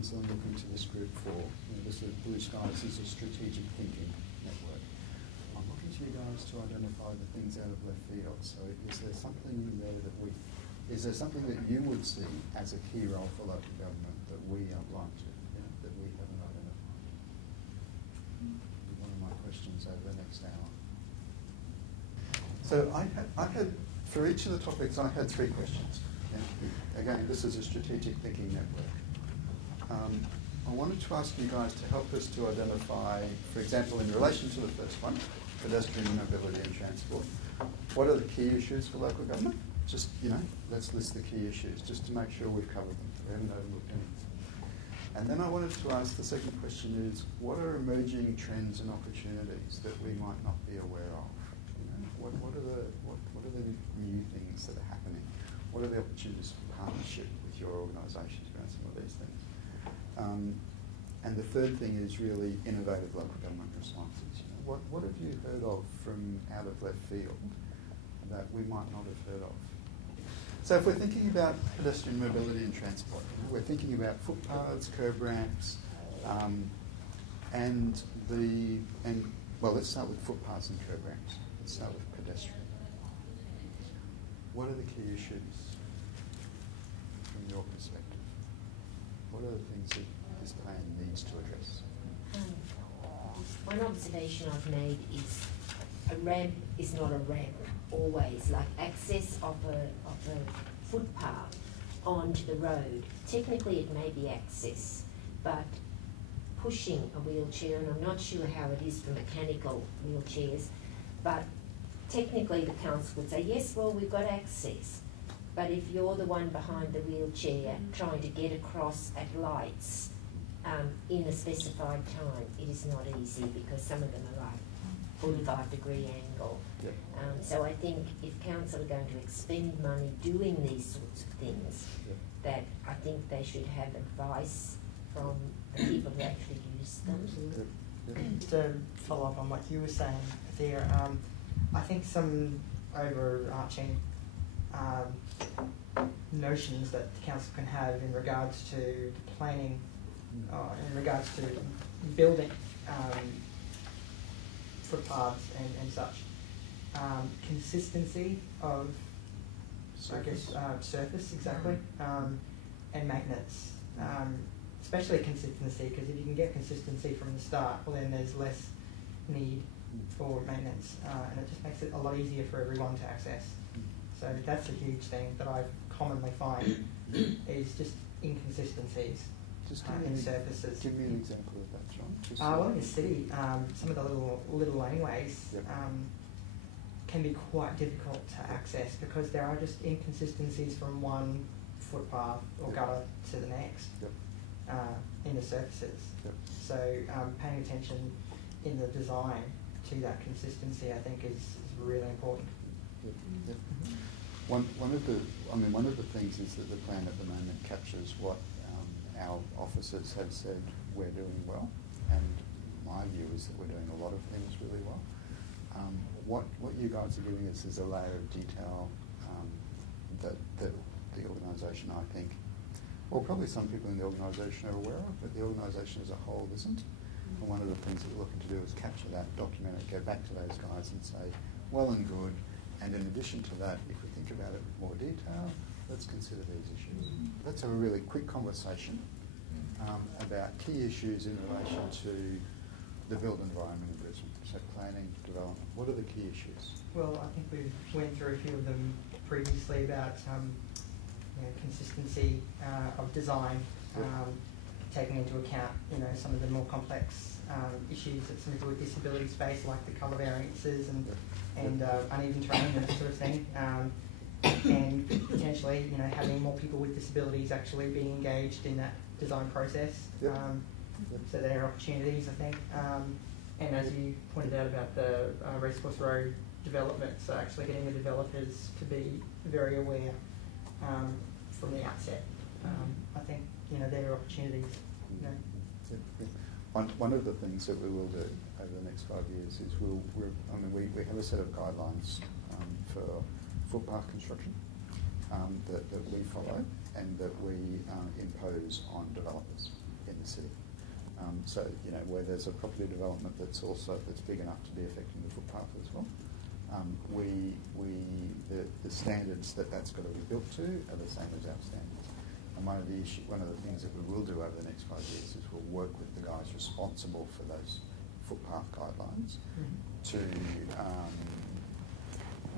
things that I'm looking to this group for. This is Blue Skies is a strategic thinking network. I'm looking to you guys to identify the things out of left field. So is there something there is there something that you would see as a key role for local government that we are blind to, that we haven't identified? One of my questions over the next hour. So I had for each of the topics, I had 3 questions. Again, this is a strategic thinking network. I wanted to ask you guys to help us to identify, for example, in relation to the first one, pedestrian mobility and transport, what are the key issues for local government? Just, let's list the key issues just to make sure we've covered them. We haven't overlooked any. And then I wanted to ask the second question is, what are emerging trends and opportunities that we might not be aware of? What are the new things that are happening? What are the opportunities for partnership with your organisations around some of these things? And the third thing is really innovative local government responses. What have you heard of from out of left field that we might not have heard of? So if we're thinking about pedestrian mobility and transport, we're thinking about footpaths, curb ramps, well, let's start with footpaths and curb ramps. Let's start with pedestrian. What are the key issues from your perspective? What are the things that this plan needs to address? One observation I've made is a ramp is not a ramp always. Like access of a footpath onto the road, technically it may be access, but pushing a wheelchair, and I'm not sure how it is for mechanical wheelchairs, but technically the council would say, yes, well, we've got access. But if you're the one behind the wheelchair trying to get across at lights in a specified time, it is not easy because some of them are like 45-degree angle. Yep. So I think if council are going to expend money doing these sorts of things, that I think they should have advice from the people who actually use them. To follow up on what you were saying there, I think some overarching notions that the council can have in regards to the planning, in regards to building footpaths and such, consistency of, surface exactly, and maintenance. Especially consistency, because if you can get consistency from the start, well then there's less need for maintenance, and it just makes it a lot easier for everyone to access. So that's a huge thing that I commonly find is just inconsistencies in surfaces. Give me an example of that, John. Well, in the city, some of the little laneways can be quite difficult to access because there are just inconsistencies from one footpath or gutter to the next. In the surfaces. So paying attention in the design to that consistency, I think, is really important. One of the things is that the plan at the moment captures what our officers have said we're doing well, and my view is that we're doing a lot of things really well. What you guys are giving us is a layer of detail that the organisation, I think, well, probably some people in the organisation are aware of, but the organisation as a whole isn't. And one of the things that we're looking to do is capture that, document it, go back to those guys and say, well and good, and in addition to that, if we think about it with more detail, let's consider these issues. Let's have a really quick conversation about key issues in relation to the built environment in Brisbane. So planning, development, what are the key issues? Well, I think we went through a few of them previously about consistency of design, taking into account some of the more complex issues that some people with disabilities face, like the colour variances and uneven terrain and that sort of thing, and potentially having more people with disabilities actually being engaged in that design process. So there are opportunities, I think, and as you pointed out about the Racecourse Road development, so actually getting the developers to be very aware from the outset. I think there are opportunities. One of the things that we will do over the next 5 years is we have a set of guidelines for footpath construction that we follow and that we impose on developers. city. So, you know, where there's a property development that's big enough to be affecting the footpath as well. The standards that's got to be built to are the same as our standards. And one of the things that we will do over the next 5 years is we'll work with the guys responsible for those footpath guidelines to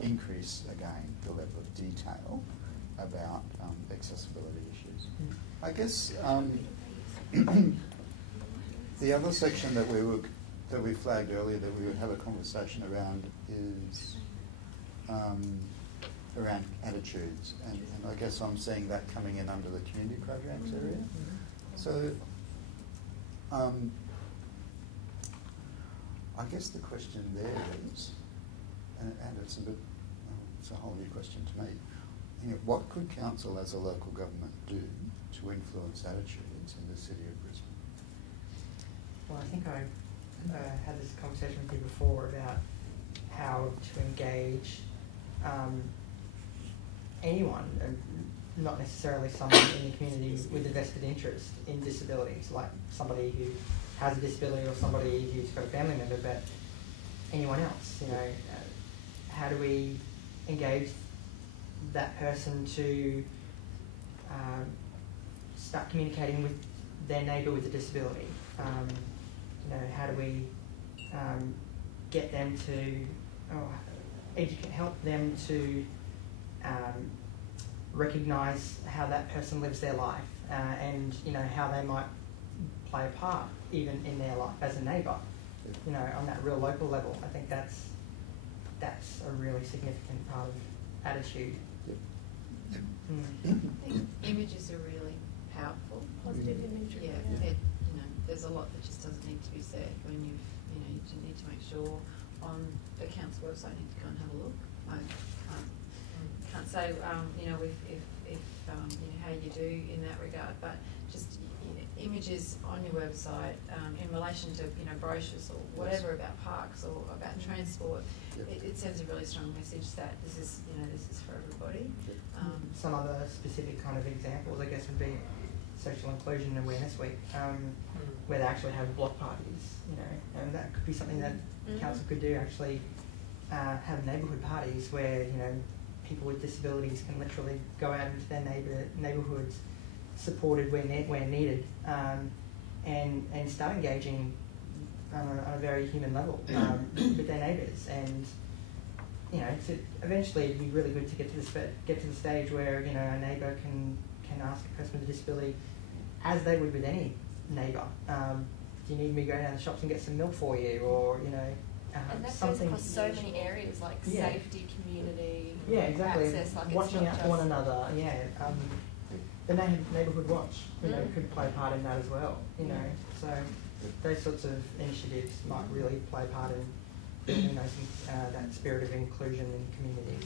increase, again, the level of detail about accessibility issues. I guess the other section that we flagged earlier that we would have a conversation around is around attitudes, and I guess I'm seeing that coming in under the community programs area. So I guess the question there is, and it's a whole new question to me, you know, what could council as a local government do to influence attitudes in the city of Brisbane? Well, I think I had this conversation with you before about how to engage anyone, and not necessarily someone in the community with a vested interest in disabilities, like somebody who has a disability or somebody who's got a family member, but anyone else. You know, how do we engage that person to start communicating with their neighbour with a disability? You know, how do we get them to help them to recognise how that person lives their life, and you know how they might play a part even in their life as a neighbour. You know, on that real local level, I think that's a really significant part of attitude. I think images are really powerful. Positive imagery. Yeah. You know, there's a lot that just doesn't need to be said when you need to make sure on the council website. You need to go and have a look. I can't say you know if you know how you do in that regard, but just images on your website in relation to brochures or whatever about parks or about transport. It sends a really strong message that this is for everybody. Some other specific kind of examples, I guess, would be Social Inclusion Awareness Week, where they actually have block parties, you know, and that could be something that council could do. Actually, have neighbourhood parties where you know people with disabilities can literally go out into their neighbourhoods, supported where needed, and start engaging on a very human level with their neighbours. And you know, eventually it'd be really good to get to the stage where you know a neighbour can ask a person with a disability, as they would with any neighbour, do you need me to go down the shops and get some milk for you, or you know. And that something goes across so many areas like safety, community, exactly. access. Like Watching out for one another. The neighbourhood watch, you know, could play a part in that as well. You know, so those sorts of initiatives might really play a part in building that spirit of inclusion in communities.